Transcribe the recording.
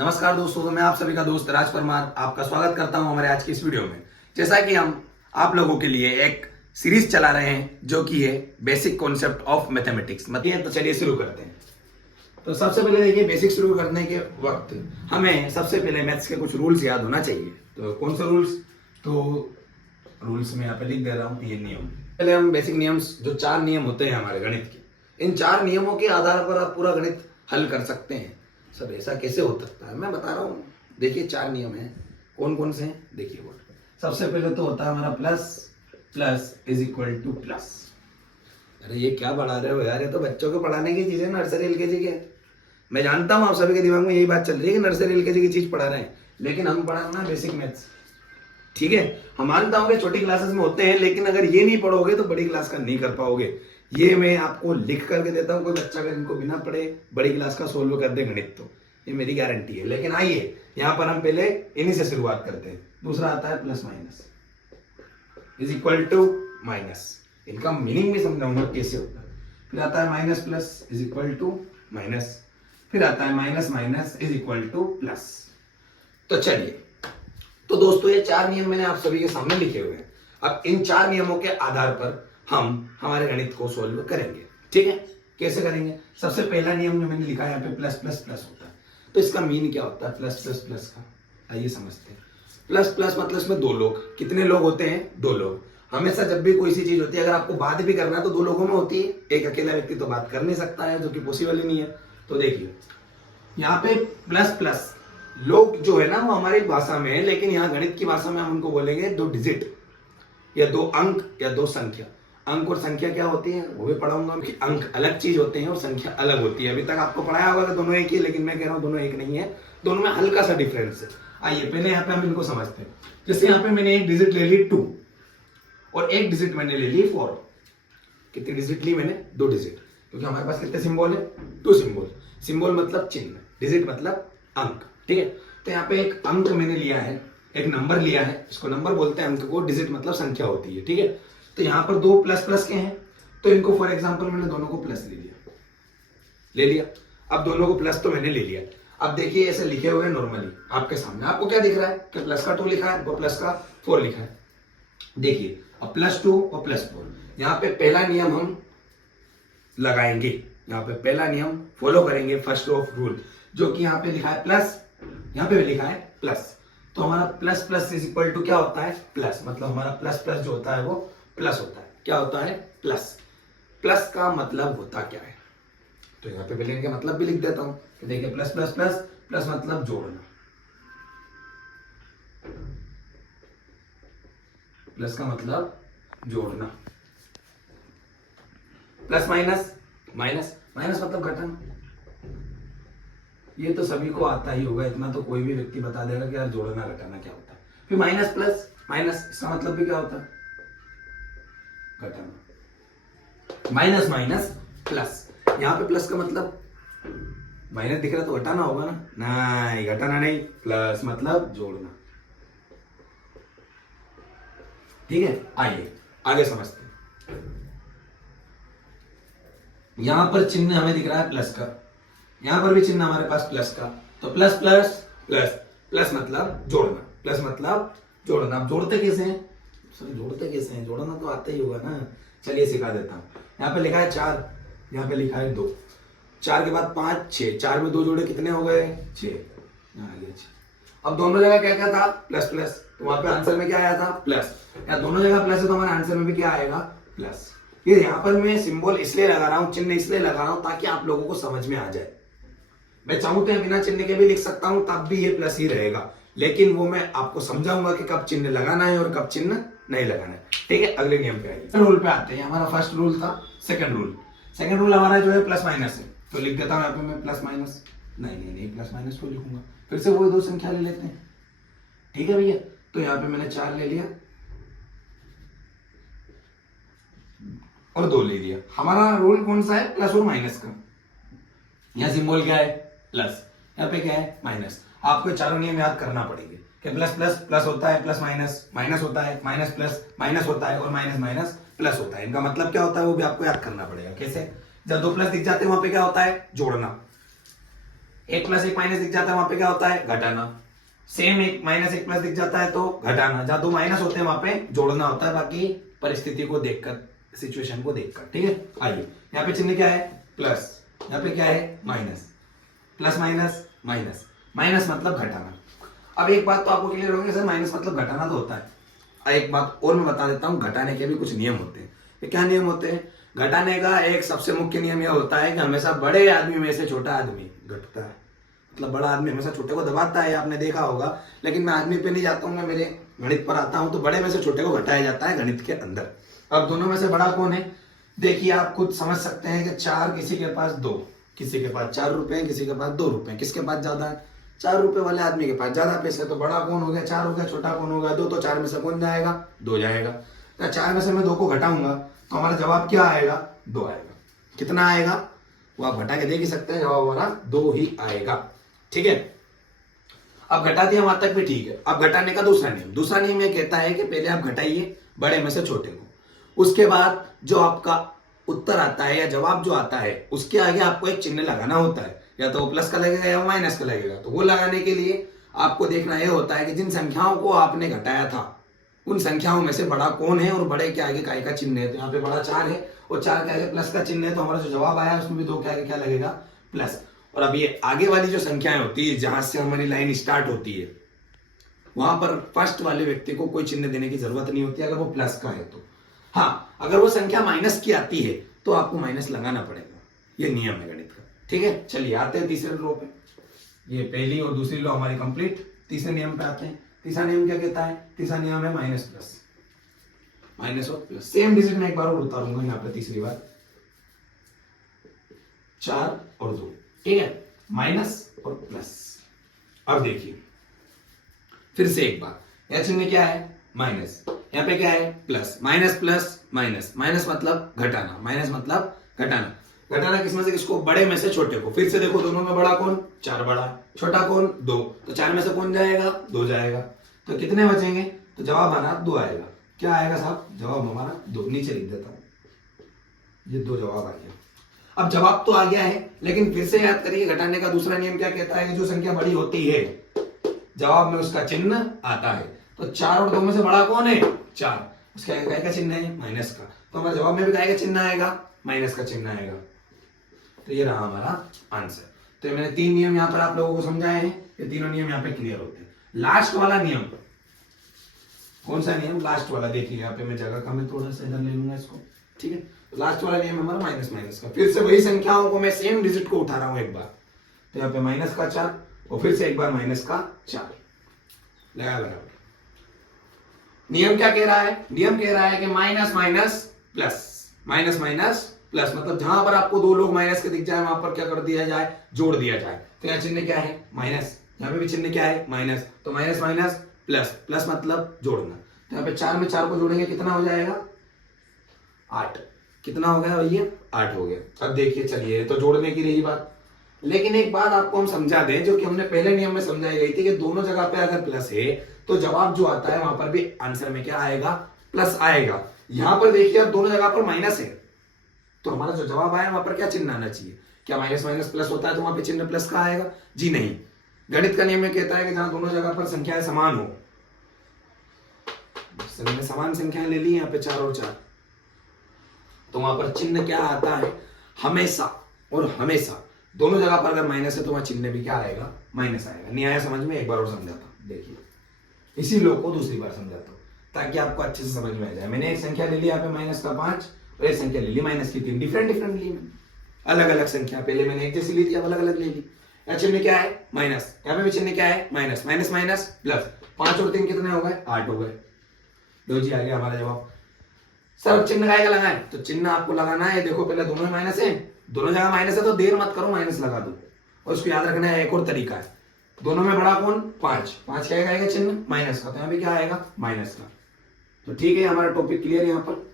नमस्कार दोस्तों, तो मैं आप सभी का दोस्त राज परमार आपका स्वागत करता हूं हमारे आज की इस वीडियो में। जैसा कि हम आप लोगों के लिए एक सीरीज चला रहे हैं जो कि है बेसिक कॉन्सेप्ट ऑफ मैथमेटिक्स। मतलब तो चलिए शुरू करते हैं। तो सबसे पहले देखिए, बेसिक शुरू करने के वक्त हमें सबसे पहले मैथ्स के कुछ रूल्स याद होना चाहिए। तो कौन से रूल्स? तो रूल्स में यहाँ पे लिख दे रहा हूँ, ये नियम। पहले हम बेसिक नियम्स, जो 4 नियम होते हैं हमारे गणित के, इन 4 नियमों के आधार पर आप पूरा गणित हल कर सकते हैं। सब ऐसा कैसे हो सकता है, मैं बता रहा हूँ। देखिए 4 नियम हैं। कौन कौन से हैं देखिए। वो सबसे पहले तो होता है हमारा plus, plus is equal to plus. अरे ये क्या पढ़ा रहे हो यार, ये तो बच्चों को पढ़ाने की चीज है, नर्सरी एलकेजी के। मैं जानता हूँ आप सभी के दिमाग में यही बात चल रही है कि नर्सरी एलकेजी की चीज पढ़ा रहे हैं, लेकिन हम पढ़ाना बेसिक मैथ्स। ठीक है, हम मानता हूँ कि छोटी क्लासेस में होते हैं, लेकिन अगर ये नहीं पढ़ोगे तो बड़ी क्लास का नहीं कर पाओगे। ये मैं आपको लिख करके देता हूँ, कोई बच्चा अगर इनको बिना पढ़े बड़ी क्लास का सोल्व कर दे गणित, तो ये मेरी गारंटी है। लेकिन आइए यहाँ पर हम पहले इन्हीं से शुरुआत करते हैं। दूसरा आता है plus minus is equal to minus. इनका मीनिंग भी समझाऊंगा कैसे होता है। फिर आता है minus plus is equal to minus. फिर आता है minus minus is equal to plus. तो चलिए, तो दोस्तों ये 4 नियम मैंने आप सभी के सामने लिखे हुए हैं। अब इन 4 नियमों के आधार पर हम हमारे गणित को सोल्व करेंगे। ठीक है, कैसे करेंगे? सबसे पहला नियम जो मैंने लिखा है यहाँ पे, प्लस प्लस प्लस होता है। तो इसका मीन क्या होता है प्लस प्लस प्लस का? आइए समझते हैं। प्लस प्लस मतलब इसमें 2 लोग। कितने लोग होते हैं? 2 लोग। हमेशा जब भी कोई सी चीज होती है, अगर आपको बात भी करना है तो 2 लोगों में होती है। एक अकेला व्यक्ति तो बात कर नहीं सकता है, जो कि पॉसिबल ही नहीं है। तो देखिए यहाँ पे प्लस प्लस लोग जो है ना, वो हमारी भाषा में है, लेकिन यहाँ गणित की भाषा में हम उनको बोलेंगे 2 डिजिट या 2 अंक या 2 संख्या। अंक और संख्या क्या होती है वो भी पढ़ाऊंगा कि अंक अलग चीज होते हैं और संख्या अलग होती है। अभी तक आपको पढ़ाया होगा कि दोनों एक ही, लेकिन मैं कह रहा हूं दोनों एक नहीं है, दोनों में हल्का सा डिफरेंस है। आइए पहले यहाँ पे हम इनको समझते हैं। जैसे यहाँ पे मैंने एक डिजिट ले ली 2 और एक डिजिट मैंने ले ली 4। कितनी डिजिट ली मैंने? 2 डिजिट, क्योंकि हमारे पास कितने सिंबल है? 2 सिंबल। सिंबल मतलब चिन्ह, डिजिट मतलब अंक। ठीक है, तो यहाँ पे एक अंक मैंने लिया है, एक नंबर लिया है, इसको नंबर बोलते हैं अंक को। डिजिट मतलब संख्या होती है। ठीक है, तो यहाँ पर 2 प्लस प्लस के हैं, तो इनको फॉर एग्जांपल मैंने दोनों को प्लस ले लिया। अब दोनों को प्लस तो मैंने ले लिया। अब देखिए ऐसे लिखे हुए हैं नॉर्मली आपके सामने, आपको क्या दिख रहा है कि प्लस का 2 लिखा है और प्लस का 4 लिखा है। देखिए अब +2 और +4, यहाँ पे पहला नियम हम लगाएंगे। यहाँ पे पहला नियम फॉलो करेंगे, फर्स्ट ऑफ रूल, जो कि यहाँ पे लिखा है प्लस, यहाँ पे भी लिखा है प्लस। तो हमारा plus plus is equal to क्या होता है? प्लस। मतलब हमारा प्लस प्लस जो होता है वो प्लस होता है। क्या होता है? प्लस। प्लस का मतलब होता क्या है? तो यहाँ पे पहले इनका मतलब भी लिख देता हूं कि देखिए प्लस प्लस प्लस, प्लस मतलब जोड़ना। प्लस का मतलब जोड़ना। प्लस माइनस, माइनस माइनस मतलब घटाना। ये तो सभी को आता ही होगा, इतना तो कोई भी व्यक्ति बता देगा कि यार जोड़ना घटाना क्या होता है। फिर माइनस प्लस माइनस, इसका मतलब भी क्या होता है? घटाना। माइनस माइनस प्लस, यहाँ पे प्लस का मतलब माइनस दिख रहा तो घटाना होगा ना? नहीं, घटाना नहीं, प्लस मतलब जोड़ना। ठीक है, आइए आगे समझते हैं। यहां पर चिन्ह हमें दिख रहा है प्लस का, यहां पर भी चिन्ह हमारे पास प्लस का। तो प्लस प्लस प्लस, प्लस मतलब जोड़ना, प्लस मतलब जोड़ना। अब जोड़ते कैसे हैं? सॉरी, जोड़ते कैसे हैं? जोड़ना तो आता ही होगा ना। चलिए सिखा देता हूं। यहाँ पे लिखा है 4, यहाँ पे लिखा है 2। 4 के बाद 5, 6। 4 में 2 जोड़े कितने हो गए? 6। यहाँ आ गया 6। अब दोनों जगह क्या क्या था? Plus plus. तो वहां पे आंसर में क्या आया था? प्लस। या दोनों जगह प्लस है तो हमारे आंसर में भी क्या आएगा? प्लस। ये यहाँ पर मैं सिंबल इसलिए लगा रहा हूँ, चिन्ह इसलिए लगा रहा हूँ ताकि आप लोगों को समझ में आ जाए। मैं चाहूं तो बिना चिन्ह के भी लिख सकता हूं, तब भी ये प्लस ही रहेगा, लेकिन वो मैं आपको समझाऊंगा कि कब चिन्ह लगाना है और कब चिन्ह नहीं लगाना है। ठीक है, अगले नियम पे आइए। रूल पे आते हैं। हमारा फर्स्ट रूल था, सेकंड रूल। सेकंड रूल हमारा जो है प्लस माइनस है, तो लिख देता हूं यहाँ पे मैं प्लस माइनस। नहीं, प्लस माइनस को लिखूंगा, फिर से वो 2 संख्या ले लेते हैं। ठीक है भैया, तो यहाँ पे मैंने 4 ले लिया और 2 ले लिया। हमारा रूल कौन सा है? प्लस और माइनस का। यहाँ सिंबल क्या है? प्लस, यहाँ पे क्या है? माइनस। आपको चारों नियम याद करना पड़ेंगे कि प्लस प्लस प्लस होता है, प्लस माइनस माइनस होता है, माइनस प्लस माइनस होता है और माइनस माइनस प्लस होता है। इनका मतलब क्या होता है वो भी आपको याद करना पड़ेगा। कैसे? जब 2 प्लस दिख जाते हैं वहां पे क्या होता है? जोड़ना। एक प्लस एक माइनस दिख जाता है वहां पे क्या होता है, घटाना। सेम एक माइनस एक प्लस दिख जाता है तो घटाना। जहां दो माइनस होते हैं वहां पे जोड़ना होता है, बाकी परिस्थिति को देखकर, सिचुएशन को देखकर। ठीक है, आइए यहाँ पे चिन्ह क्या है, प्लस, यहाँ पे क्या है, minus. Plus minus minus, minus मतलब घटाना। अब एक बात तो आपको क्लियर होगी सर, माइनस मतलब घटाना तो होता है। एक बात और मैं बता देता हूं, घटाने के भी कुछ नियम होते हैं। ये क्या नियम होते हैं? घटाने का एक सबसे मुख्य नियम यह होता है कि हमेशा बड़े आदमी में से छोटा आदमी घटता है। मतलब बड़ा आदमी हमेशा छोटे को दबाता है, आपने देखा होगा। लेकिन मैं आदमी पे नहीं जाता हूँ, मैं मेरे गणित पर आता हूँ। तो बड़े में से छोटे को घटाया जाता है गणित के अंदर। अब दोनों में से बड़ा कौन है? देखिए आप खुद समझ सकते हैं कि 4 किसी के पास 2, किसी के पास 4 रुपए, किसी के पास 2 रुपए। किसके पास ज्यादा है? 4 रुपए वाले आदमी के पास ज्यादा पैसे। तो बड़ा कौन हो गया? 4 हो गया। छोटा कौन होगा? 2। तो 4 में से कौन जाएगा? 2 जाएगा। तो 4 में से मैं 2 को घटाऊंगा तो हमारा जवाब क्या आएगा? 2 आएगा। कितना आएगा वो आप घटा के देख ही सकते हैं, जवाब हमारा 2 ही आएगा। ठीक है, अब घटा दिया वहां तक भी ठीक है। अब घटाने का दूसरा नियम यह कहता है कि पहले आप घटाइए बड़े में से छोटे को, उसके बाद जो आपका उत्तर आता है या जवाब जो आता है उसके आगे आपको एक चिन्ह लगाना होता है, या तो प्लस का लगेगा या माइनस का लगेगा। तो वो लगाने के लिए आपको देखना यह होता है कि जिन संख्याओं को आपने घटाया था उन संख्याओं में से बड़ा कौन है और बड़े के आगे काय का चिन्ह है। तो यहाँ पे बड़ा 4 है और 4 के आगे प्लस का चिन्ह है, तो हमारा जो जवाब आया उसमें भी 2 के आगे क्या लगेगा? प्लस। और अब ये आगे वाली जो संख्याएं होती है जहां से हमारी लाइन स्टार्ट होती है वहां पर फर्स्ट वाले व्यक्ति को कोई चिन्ह देने की जरूरत नहीं होती अगर वो प्लस का है तो। हाँ, अगर वो संख्या माइनस की आती है तो आपको माइनस लगाना पड़ेगा। ये नियम है गणित का। ठीक है, चलिए आते हैं तीसरे लो पे। ये पहली और दूसरी लो हमारी कंप्लीट। तीसरे नियम पे आते हैं। तीसरा नियम क्या कहता है? तीसरा नियम है माइनस प्लस। माइनस और प्लस सेम डिजिट में एक बार और उतारूंगा यहाँ पे तीसरी बार। 4 और 2। ठीक है, माइनस और प्लस। अब देखिए फिर से एक बार, यह चिन्ह क्या है? माइनस। यहाँ पे क्या है? Plus. Minus plus minus, minus मतलब घटाना, माइनस मतलब घटाना। घटाना किसमें से किसको? बड़े में से छोटे को। फिर से देखो दोनों में बड़ा कौन? 4 बड़ा। छोटा कौन? 2। तो 4 में से कौन जाएगा? 2 जाएगा। तो कितने बचेंगे? तो जवाब हमारा 2 आएगा। क्या आएगा साहब? जवाब हमारा 2। नीचे लिख देता हूं, ये 2 जवाब आ गया। अब जवाब तो आ गया है, लेकिन फिर से याद करिए घटाने का दूसरा नियम क्या कहता है कि जो संख्या बड़ी होती है जवाब में उसका चिन्ह आता है। तो 4 और 2 में से बड़ा कौन है? 4। उसका काय का चिन्ह है? माइनस का। तो हमारे जवाब में भी काय का चिन्ह आएगा? माइनस का चिन्ह आएगा। तो ये रहा हमारा आंसर। तो ये मैंने 3 नियम यहां पर आप लोगों को समझाए हैं। ये तीनों नियम यहां पे क्लियर होते हैं। लास्ट वाला नियम कौन सा नियम? लास्ट वाला देखिए, यहाँ पे मैं जगह का मैं थोड़ा सा इधर ले लूंगा इसको। ठीक है, लास्ट वाला नियम हमारा माइनस माइनस का। फिर से वही संख्याओं को मैं सेम डिजिट को उठा रहा हूं एक बार। तो यहाँ पे माइनस का 4 और फिर से एक बार माइनस का 4 लगा बराबर। नियम क्या कह रहा है? नियम कह रहा है कि minus minus plus, minus minus plus, मतलब जहां पर आपको 2 लोग माइनस के दिख जाए वहां पर क्या कर दिया जाए? जोड़ दिया जाए। तो यहाँ चिन्ह क्या है? माइनस। यहाँ पे भी चिन्ह क्या है? माइनस। तो माइनस माइनस प्लस, प्लस मतलब जोड़ना। तो यहाँ पे 4 में 4 को जोड़ेंगे कितना हो जाएगा? 8। कितना हो गया भैया? 8 हो गया। अब देखिए, चलिए तो जोड़ने की रही बात, लेकिन एक बात आपको हम समझा दें जो कि हमने पहले नियम में समझाई गई थी कि दोनों जगह पे अगर प्लस है तो जवाब जो आता है वहां पर भी आंसर में क्या आएगा? प्लस आएगा। यहां पर देखिए अब दोनों जगह पर माइनस है तो हमारा जो जवाब आया वहां पर क्या चिन्ह आना चाहिए? क्या माइनस माइनस प्लस होता है तो वहां पे चिन्ह प्लस का आएगा? जी नहीं। गणित का नियम कहता है कि जहां दोनों जगह पर संख्याएं समान हो, मैंने समान संख्याएं ले ली यहाँ पे 4 और 4, तो वहां पर चिन्ह क्या आता है? हमेशा और हमेशा दोनों जगह पर अगर माइनस है तो वहां चिन्ह भी क्या आएगा? माइनस आएगा। नहीं आया समझ में? एक बार और समझाता हूं, देखिए इसी लोग को दूसरी बार समझाता हूं ताकि आपको अच्छे से समझ में आ जाए। मैंने एक संख्या ले ली यहाँ पे माइनस का 5 और एक संख्या ले ली माइनस की 3। डिफरेंट ली, अलग अलग संख्या। पहले मैंने एक जैसी ली थी, अब अलग अलग ले ली। यहाँ चिन्ह क्या है? माइनस। यहाँ पे भी चिन्ह क्या है? माइनस। Minus minus plus. 5 और 3 कितने हो गए? 8 हो गए। लो जी, आ गया हमारा जवाब। सर चिन्ह काय का लगाए? तो चिन्ह आपको लगाना है, देखो पहले दोनों में माइनस है, दोनों जगह माइनस है तो देर मत करो, माइनस लगा दो। और उसको याद रखना है, एक और तरीका है, दोनों में बड़ा कौन? 5। 5 क्या आएगा चिन्ह? माइनस का। तो यहाँ पे क्या आएगा? माइनस का। तो ठीक है, हमारा टॉपिक क्लियर है यहाँ पर।